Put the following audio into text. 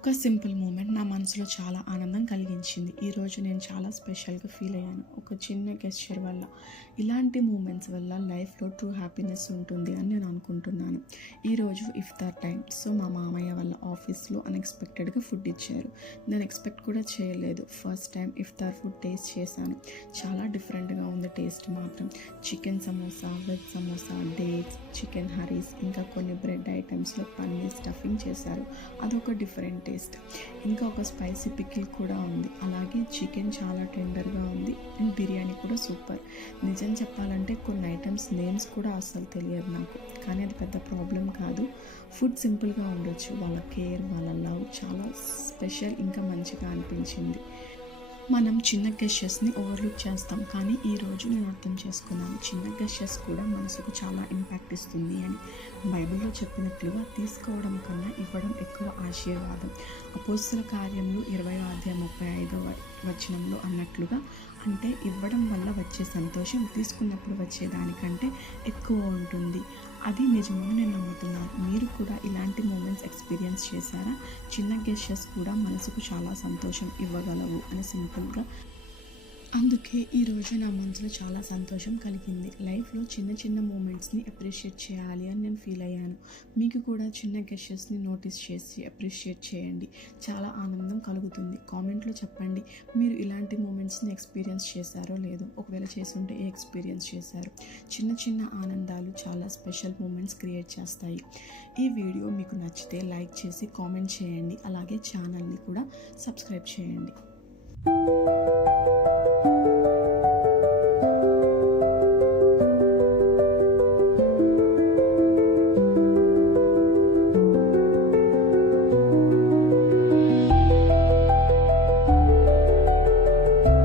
ఒక simple moment నా మనసులో చాలా ఆనందం కలిగించింది. ఈరోజు నేను చాలా స్పెషల్గా ఫీల్ అయ్యాను. ఒక చిన్న గెస్చర్ వల్ల. ఇలాంటి మూమెంట్స్ వల్ల లైఫ్లో ట్రూ హ్యాపీనెస్ ఉంటుంది అని నేను అనుకుంటున్నాను. ఈరోజు ఇఫ్తార్ టైం. సో మా మామయ్య వాళ్ళ ఆఫీస్లో అన్ఎక్స్పెక్టెడ్గా ఫుడ్ ఇచ్చారు. నేను ఎక్స్పెక్ట్ కూడా చేయలేదు. ఫస్ట్ టైం ఇఫ్తార్ ఫుడ్ టేస్ట్ చేశాను. చాలా డిఫరెంట్గా ఉంది టేస్ట్ మాత్రం. Chicken samosa, veg samosa, dates, chicken హరీస్, ఇంకా కొన్ని బ్రెడ్ ఐటమ్స్లో పన్నీర్ స్టఫింగ్ చేశారు. అదొక డిఫరెంట్ టేస్ట్. ఇంకా ఒక స్పైసీ పికిల్ కూడా ఉంది. అలాగే చికెన్ చాలా టెండర్గా ఉంది అండ్ బిర్యానీ కూడా సూపర్. నిజం చెప్పాలంటే కొన్ని ఐటమ్స్ నేమ్స్ కూడా అస్సలు తెలియదు నాకు, కానీ అది పెద్ద ప్రాబ్లం కాదు. ఫుడ్ సింపుల్గా ఉండొచ్చు, వాళ్ళ కేర్, వాళ్ళ లవ్ చాలా స్పెషల్, ఇంకా మంచిగా అనిపించింది. మనం చిన్న గెస్చర్స్ని ఓవర్లుక్ చేస్తాం, కానీ ఈరోజు నేను అర్థం చేసుకున్నాను, చిన్న గెస్చర్స్ కూడా మనసుకు చాలా ఇంపాక్ట్ ఇస్తుంది అని. బైబిల్లో చెప్పినట్లుగా తీసుకోవడం కన్నా ఇవ్వడం ఎక్కువ ఆశీర్వాదం. అపోస్తల కార్యములు 20:35 అన్నట్లుగా, అంటే ఇవ్వడం వల్ల వచ్చే సంతోషం తీసుకున్నప్పుడు వచ్చేదానికంటే ఎక్కువ ఉంటుంది. అది నిజమని నేను నమ్ముతున్నాను. మీరు కూడా ఇలాంటి మూమెంట్స్ ఎక్స్పీరియన్స్ చేశారా? చిన్న గెస్చర్స్ కూడా మనసుకు చాలా సంతోషం ఇవ్వగలవు అని సింపుల్గా. అందుకే ఈరోజు నా మనసులో చాలా సంతోషం కలిగింది. లైఫ్లో చిన్న చిన్న మూమెంట్స్ని అప్రిషియేట్ చేయాలి అని నేను ఫీల్ అయ్యాను. మీకు కూడా చిన్న గెస్చర్స్ని నోటీస్ చేసి అప్రిషియేట్ చేయండి, చాలా ఆనందం కలుగుతుంది. కామెంట్లో చెప్పండి, మీరు ఇలాంటి మూమెంట్స్ని ఎక్స్పీరియన్స్ చేశారో లేదో, ఒకవేళ చేసుంటే ఏ ఎక్స్పీరియన్స్ చేశారు. చిన్న చిన్న ఆనందాలు చాలా స్పెషల్ మూమెంట్స్ క్రియేట్ చేస్తాయి. ఈ వీడియో మీకు నచ్చితే లైక్ చేసి కామెంట్ చేయండి, అలాగే ఛానల్ని కూడా సబ్స్క్రైబ్ చేయండి.